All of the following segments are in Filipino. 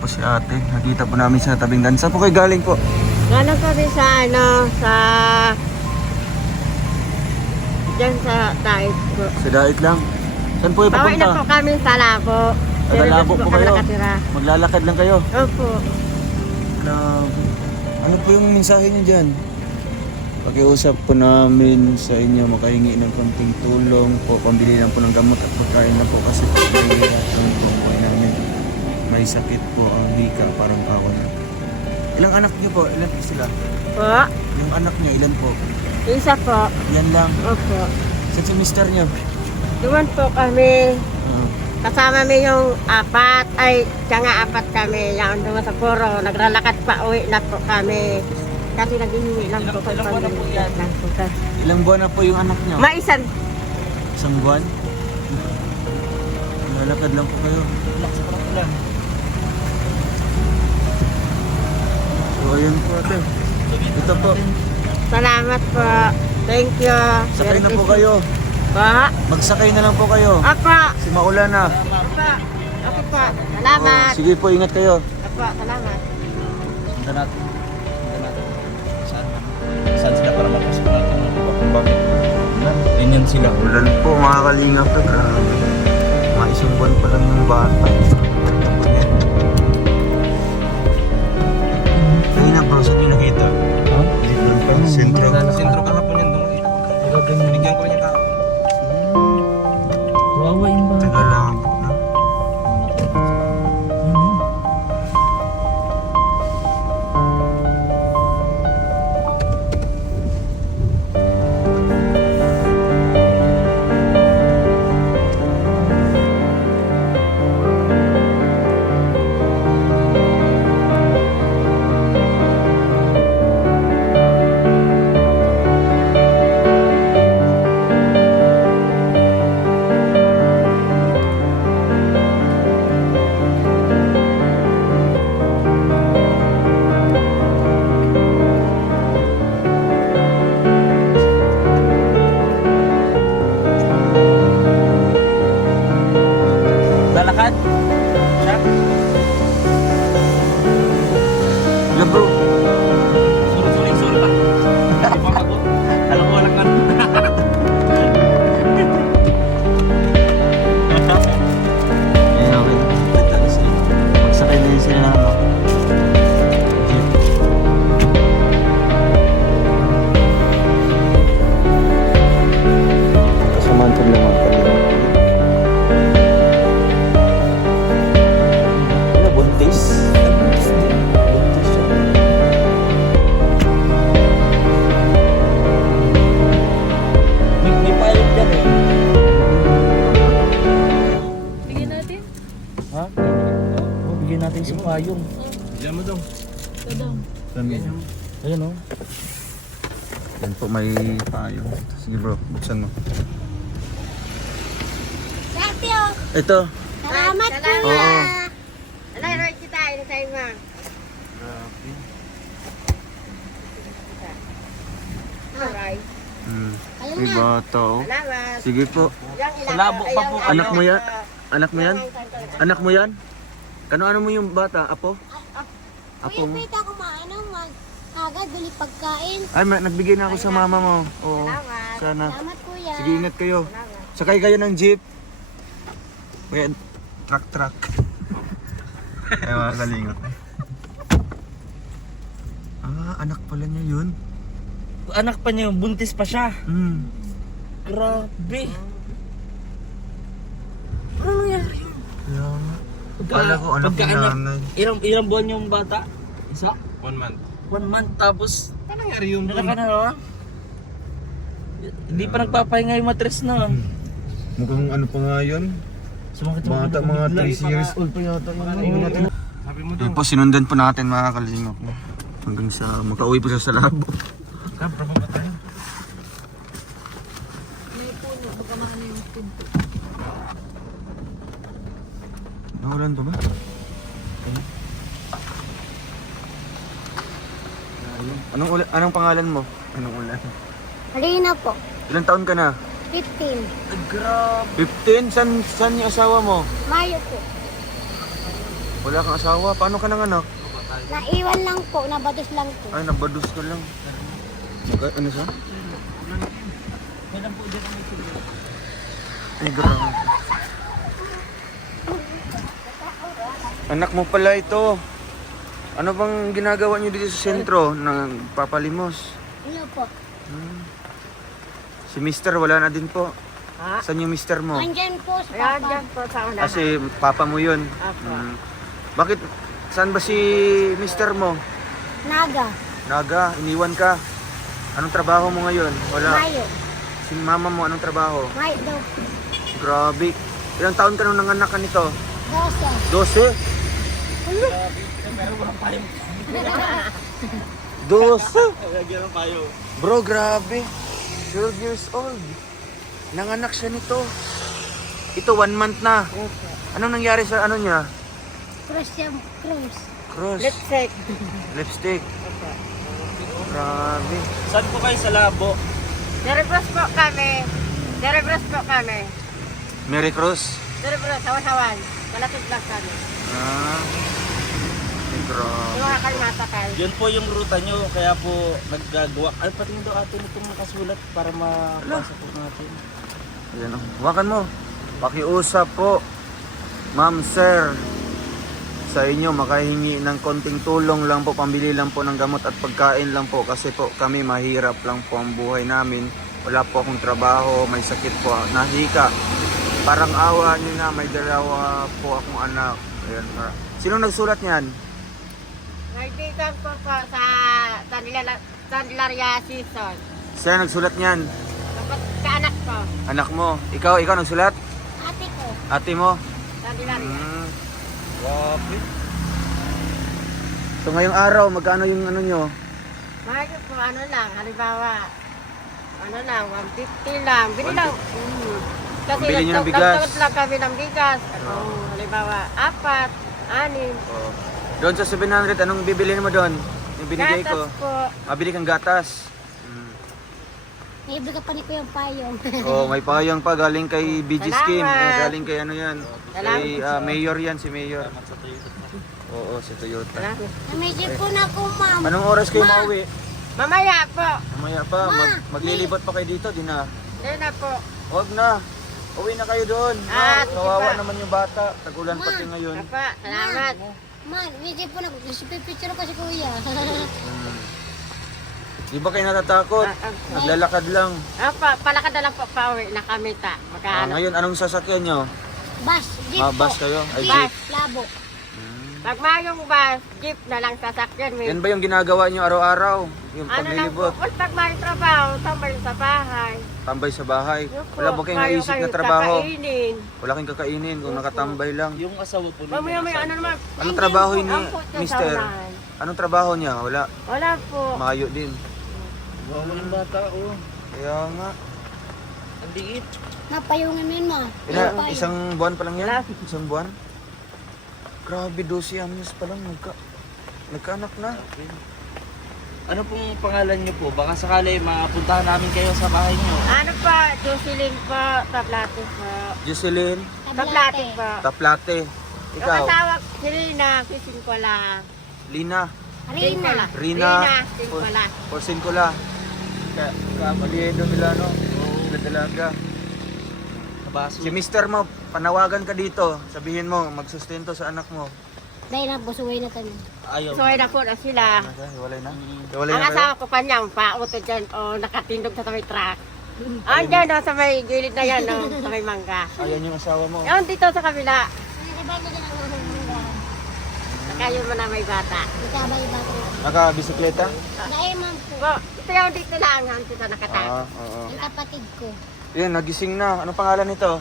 po si ate. Nakita po namin sa tabing daan. Saan po kayo galing po? Galing kami sa diyan sa Taif po. Sa dait lang. Saan po kayo Bawi na po papunta? kami sa Labo. Sa Labo po kami kayo? nakatira. Maglalakad lang kayo? Opo. Ano po yung mensahe niyo dyan? Pakiusap po namin sa inyo makahingi ng konting tulong po, pambili lang po ng gamot at pagkain na po kasi po nahihirapan po po namin. May sakit po ang hika, parang kawan. Ilang anak niyo po? Ilan po sila? Po. Yung anak niyo, ilan po? Isa po. Yan lang. Opo. Sa semester niyo? Duman po kami. Ah, Kasama mi yung apat. Ay, siya nga apat kami. Yan duman sa puro. Naglalakad pa uwi na po kami. Kasi naghihingi lang po kami. ilang buwan na po yung anak niyo? Maisan. Isang buwan? Lalakad lang po kayo. Relax sa lang. So ayun po ate. Ito po. Salamat po. Thank you. Sakay na po kayo. Pa. Magsakay na lang po kayo. Apa. Si maulan na. Apa. Okay po. Salamat. Oh, sige po, ingat kayo. Apa. Salamat. Punta natin. Saan sila para mapasok natin kung bakit ganyan sila. Ulan po mga kalingap to, grabe. Mga isang buwan pa lang ng bata. Kanina bro, saan yung nakita? Ha? Dito lang pa. Sentro. Sentro ka na po niyan doon. Binigyan ko rin yung tao. Wawa yung ba? Taga lang po na. Lalakad? Siya? Wala bro. Sorry pa. Papago. Alam ko walang ano. Ayun okay. Magsakay na yun sila ng ano. Jeep. Kasamaan ko lang ang kalingap. Ano, buntis? Buntis din. Buntis siya. May pilot dyan eh. Bigyan natin. Ha? Oh, bigyan natin si Payong. Diyan mo dong. Ito daw. Ayan oh. Yan po may payo. Sige bro, buksan mo. Ito. Salamat po. Oo. Alay, kita. Ini sa ima. Alright. May bata oh. Salamat. Sige po. Sa Labo pa po. Anak mo yan? Anak mo yan? Anak mo yan? Ano mo yung bata? Apo? Apo mo? Pwede ako agad bili pagkain. Ay, nagbigay na ako sa mama mo. Oo. Salamat. Sana. Salamat kuya. Sige, ingat kayo. Sakay kayo ng jeep. Kaya, truck. Ay, mga kalingap. Anak pala niya yun. Anak pa niya yung buntis pa siya. Grabe. Ano nangyari yun? Kaya nga. Kala ko anak ni nanay. Ilang buwan yung bata? Isa? 1 month. 1 month tapos Ano nangyari yun? nalaka na lang. Hindi pa nagpapahinga yung matres na. Mukhang ano pa nga yun? Sumakit Bata, mga 3 years old pa yata. Yun po, sinundan po natin mga kalingap. Hanggang sa makauwi po siya sa labo. May puno. Baka maano yung pinto. Nawalan pa ba? Anong pangalan mo? Anong ulan? Halina po. Ilang taon ka na? 15. Ay, grabe. 15? San yung asawa mo? Mayo po. Wala kang asawa? Paano ka nanganak? Naiwan lang po, nabados lang po. Ay, nabadus ka lang. Ano siya? Kailan po dyan ang ito? Ay, grabe. Anak mo pala ito. Ano bang ginagawa niyo dito sa sentro? Nagpapalimos? Ano po? Si mister wala na din po. Ha? Saan yung mister mo? Andyan po sa Ayan, papa. dyan po sa unahan. Kasi papa mo yun. Apo. Bakit? Saan ba si mister mo? Naga. Naga, iniwan ka. Anong trabaho mo ngayon? Wala. Mayo. Si mama mo, anong trabaho? Mayo daw po. Grabe. Ilang taon ka nung nanganak ka nito? 12. 12? 12? Lagyan ng payo. Bro, grabe. 12 years old. Nanganak siya nito. Ito, 1 month na. Anong nangyari sa ano niya? Cross yung cross. Cross. Lipstick. Lipstick. Grabe. Saan po kayo sa labo? Cerebros po kami. Cerebros po kami. Mary Cross. Cerebros, sawan-sawan. Malapit lang kami. Ah. Ay, grabe. Yung mga kalmatakal. Yun po yung ruta nyo, kaya po naggagawa. Ay, pati daw atin itong nakasulat para mapasa po natin. Ayan o. Hawakan mo. Pakiusap po. Ma'am, sir. Sa inyo, makahingi ng konting tulong lang po. Pambili lang po ng gamot at pagkain lang po. Kasi po kami mahirap lang po ang buhay namin. Wala po akong trabaho. May sakit po. Nahika. Parang awa niyo na. May dalawa po akong anak. Ayan. Sino nagsulat niyan? Nagtigan po po sa Candelaria season. Siya nagsulat niyan. Tapos kaanak ko, Anak mo. Ikaw nagsulat? Ate ko. Ate mo? Candelaria. Grabe. So ngayong araw, magkano yung ano nyo? Mahal po, ano lang, halimbawa, ano lang, 150 lang. Bili lang. Kasi Pambili niyo ng bigas. nagtawad lang kami ng bigas. Halimbawa, 4, 6. Oh. Doon sa 700, anong bibilin mo doon? Yung binigay ko. Gatas po. Mabili kang gatas. Naibigan pa ni ko yung payong. Oh, may payang pa galing kay BG Scheme. Salamat. Galing kay ano yan. Salamat. Kay Mayor yan, si Mayor. Oo, si Toyota. May sipon ako, ma'am. Anong oras kayo mauwi? Mamaya po. Mamaya pa, maglilibot pa kayo dito, di na. Hindi na po. Huwag na. Uwi na kayo doon. Ah, sige Kawawa pa. naman yung bata. Tagulan pati ngayon. Apa, salamat. Man, may sipon ako. Picture ko si kuya. Di ba kayo natatakot? Naglalakad lang. Apa, palakad na lang po pauwi na kami ta. Magkano? Ngayon, anong sasakyan nyo? Bus, jeep Mabas po. kayo? Ay, Jeep, jeep. labo. Pag mayong bus, jeep na lang sasakyan. May Yan ba yung ginagawa nyo araw-araw? Yung ano lang po, paglilibot? pag may trabaho, tambay sa bahay. Tambay sa bahay? Yun po, Wala ba kayong kayo naisip na kayong trabaho? kakainin. Wala kayong kakainin kung nakatambay lang. Yung asawa po Mamaya may ano naman. Anong trabaho ni Ampot niya sa Mister? unahan. Anong trabaho niya? Wala. Wala po. Mayo din. Wow, yung bata, oh. Kaya nga. Ang liit. Napayungan mo yun, ma. Isang buwan pa lang yan? Wala. Isang buwan? Grabe, 12 anyos pa lang. Nagkaanak na. Ano pong pangalan nyo po? Baka sakali mapuntahan namin kayo sa bahay nyo. Ano pa, Jocelyn po, Tablate po. Jocelyn, Tablate po. Taplate. Yung Ikaw, asawa, si Rina, kising ko lang. Lina, Rina. Rina, kising ko lang. Porsin ko la. Kapalido nila, no? Sila talaga. Kabaso. Si mister mo, panawagan ka dito. Sabihin mo, magsustento sa anak mo. Dahil na, busuway na kami. Ayaw. So, ay na po na sila. Hiwalay na? Hiwalay Ang na kayo? asawa ko pa niya, pauto dyan, o nakatindog sa may truck. Andyan, no, sa may gilid na yan, no, sa may mangga. Ayan yung asawa mo. Yan, dito sa kabila. Iba na din ang mga Kayo mo na may bata. Ikabay ba ko? Nakabisikleta? Dahil, ma'am po. So, ito yung dito lang, ang dito nakatago. Oo. Ang kapatid ko. Yun, nagising na. Anong pangalan nito?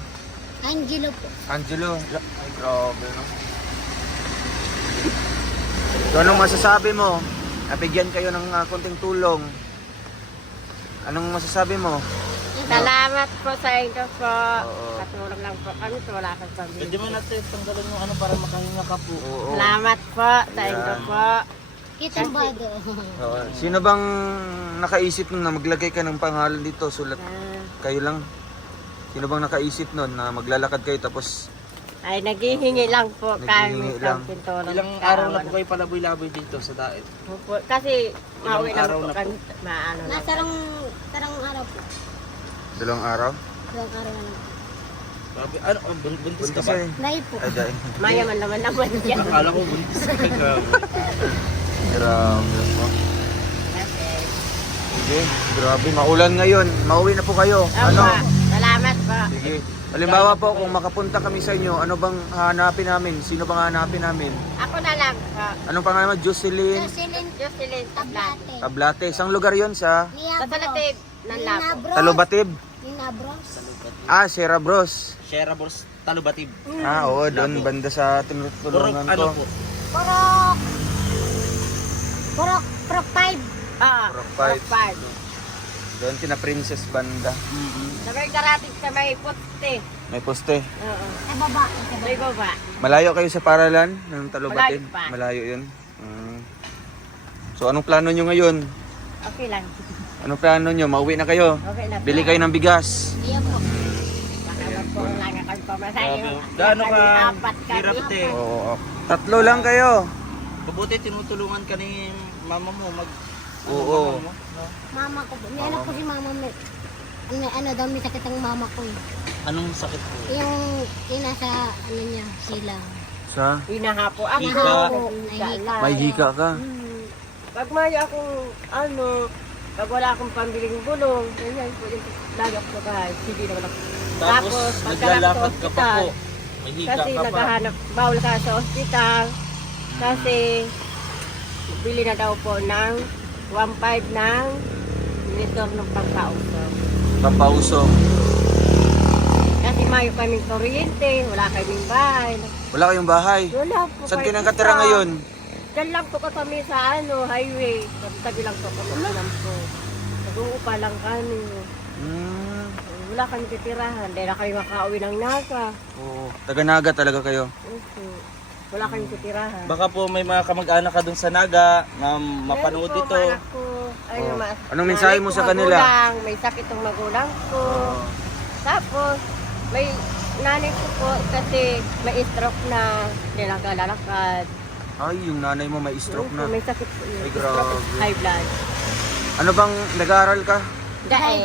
Angelo po. Angelo. Ay, grabe, no? So, anong masasabi mo? Nabigyan kayo ng konting tulong. Anong masasabi mo? Salamat po sa inyo po. Oo. Katulong lang po kami sa wala kang Pwede pamilya. mo natin tanggalin yung ano para makahinga ka po. Oo. Salamat po sa inyo Yan. po. Kitang bado. Oo. Sino bang nakaisip nun na maglagay ka ng pangalan dito? Sulat Ah, kayo lang. Sino bang nakaisip nun na maglalakad kayo tapos Ay, naghihingi lang po Naghihingi kami lang. ng pintulong. Ilang araw na po kayo palaboy-laboy dito sa daet? Opo, kasi mauwi na araw po na kami. Maano na. Nasarang tarang araw po. 2 araw? 2 araw na lang. Grabe, ano, buntis ka Buntis ba? eh. Dahil po. Ay, dahil. Mayaman naman naman yan. Akala ko buntis ka. Grabe. Grabe po. Kasi, Sige, grabe. Maulan ngayon. Mauwi na po kayo. Ano? Opo, salamat po. Sige. Halimbawa po, kung makapunta kami sa inyo, ano bang hanapin namin? Sino bang hanapin namin? Ako na lang po. Anong pangalan mo? Jocelyn Jocelyn Tablate. Tablate. Isang lugar yon sa Sa Talatib ng Lapo. Talubatib? Linabros. Ah, Sierra Bros. Shera Bors, Talubatib. Ah, oo, doon banda sa Puro tinutulungan ano ko. po? Porok. Porok 5. Ah, Rock fight. Rock fight. Doon kina Princess Banda. Sa may karating sa may puti. May poste. Oo. Sa baba. May baba. Malayo kayo sa paralan ng Talubatib? Malayo pa. Malayo yun. So, anong plano nyo ngayon? Okay lang. Anong plano nyo? Mauwi na kayo? Okay na po. Bili kayo ng bigas? Iya po. Baka po lang ang pamasahe. Gaano ka Apat hirap kami. te? Oo. 3 lang kayo. Mabuti tinutulungan ka ni mama mo mag... Oo. Mama mo, no? Mama ko po. May anak po si mama. Ano daw may sakit ang mama ko eh. Anong sakit po? Yung nasa ano niya, silang. Sa? Hinahapo ako. Hika. Hika. May hika ka? Pag may akong pag wala akong pambiling bulong, ganyan po yung lagap ko kahit hindi naman ako. Tapos naglalakad ka pa po. May hika Kasi ka pa. naghahanap, bawal ka sa ospital. Kasi bili na daw po ng 1.5 ng monitor ng pagkausap. Pampausong. Kasi mayo kaming kuryente, wala kaming bahay. Wala kayong bahay? Wala po. Saan kayo kahit nakatira isa. ngayon? Diyan lang po kami sa highway. Tabi lang po kami lang po. Nag-uupa lang kami. Wala kami titirahan. Dahil na kami makauwi ng nasa. Oo. Taga-Naga talaga kayo? Wala kami titirahan. Baka po may mga kamag-anak ka dun sa Naga na mapanood Meron po, ito. anak ko. Ay, Oh. mas- Anong mensahe mo nanay sa ko, kanila? magulang, may sakit ang magulang ko. Tapos, may nanay ko po kasi may stroke na. Hindi lang kalalakad. Ay, yung nanay mo may stroke na. May sakit po yun. Ay, Stroke, grabe. high blood. Ano bang nag-aaral ka? Dahil,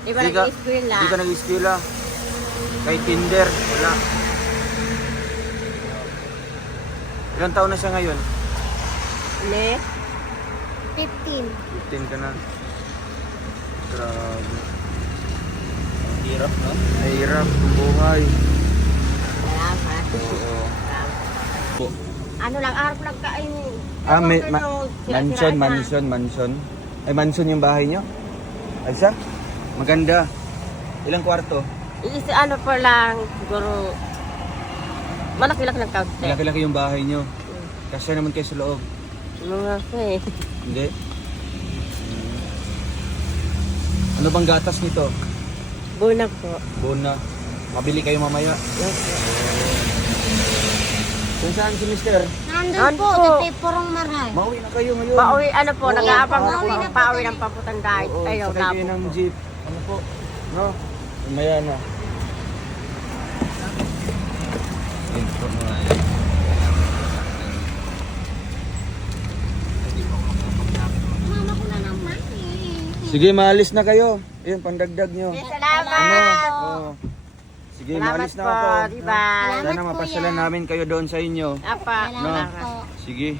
di ba Di ka- nag-eskwela? Di ka nag-eskwela? Kay kinder? Wala. Ilang taon na siya ngayon? Ne? 15. 15 ka na. Grabe. Hirap, no? Mahirap ang buhay. Salamat. Oo. Po. Ano lang, arap lang ka ay... Ah, may, Sira-sira mansion. Ay, mansion yung bahay nyo? Ay, siya? Maganda. Ilang kwarto? Ano po lang, siguro... Malaki-laki lang kaunti. Laki-laki yung bahay nyo. Kasi naman kayo sa loob. Mga eh. Hindi? Ano bang gatas nito? Bunag po. Bona. Mabili kayo mamaya. Kung saan si mister? Nandun po, Nandun po. sa Porong Maray. Mauwi na kayo ngayon. Pauwi, ano po, Oo, nag-aabang pauwi ako. na po Pauwi kami. ng paputan kahit. Oo, Ayaw, sakay kayo ng po. jeep. Ano po? No? Mamaya na. Yun po na. Mama ko na naman eh. Sige, maalis na kayo. Ayun, pandagdag nyo. Salamat! Ano? Oo. Sige, Salamat maalis na po, ako. di ba? Sana Salamat, mapasyalan kuya. namin kayo doon sa inyo. Apa. Salamat po. Sige.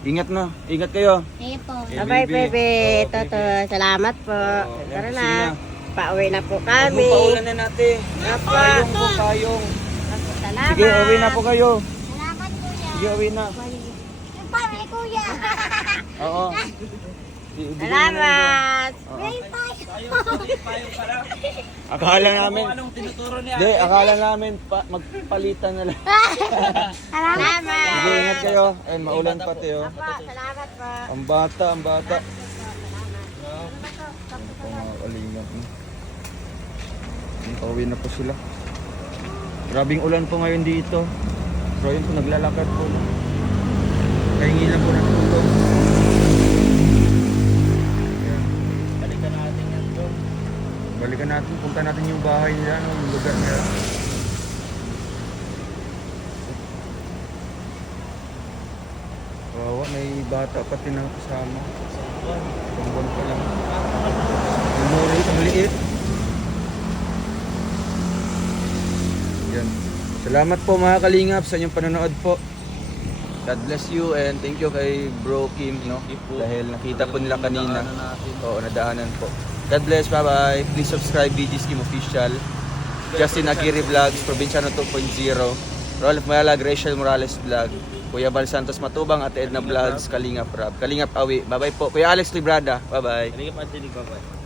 Ingat na. Ingat kayo. Sige po. Okay, Bye-bye, baby. baby. Oo, Toto, baby. salamat po. Oo, Tara yan, na. sige na. Pauwi na po Huwag kami. mo paulan na natin. Apa. Payong po, payong. Salamat. Sige, uwi na po kayo. Salamat kuya. Sige, uwi na. Pare kuya. Oo. Ibigay mo na yun Salamat. doon. Oo. May payo. Payong para. Akala namin. Kung anong tinuturo niya. Hindi, akala namin magpalitan na lang. Salamat. Sige, ingat kayo. Ayun, maulan pati oh. Apa, salamat po. Ang bata, ang bata. Ano po mga kalingap. Pauwi na po sila. Grabing ulan po ngayon dito. Pero yun po, naglalakad po. Kahingi lang po ng tulong. Ayan. Balikan natin yan bro. Balikan natin, punta natin yung bahay nila, yung lugar nila. Kawawa, may bata pati na kasama. Bumbon pa lang. Memory, ang liit. Yan. Salamat po mga kalingap sa inyong panonood po. God bless you and thank you kay Bro Kim, no? Dahil nakita po nila kanina. Oo, nadaanan po. God bless, bye-bye. Please subscribe BG's Kim Official. Justin Aguirre Vlogs, Provinciano 2.0. Rolf Mayalag, Rachel Morales Vlog. Kuya Val Santos Matubang, Ate Edna Vlogs, Kalingap Rab. Kalingap Awi. Bye-bye po. Kuya Alex Librada. Bye-bye. Hindi ka pa bye.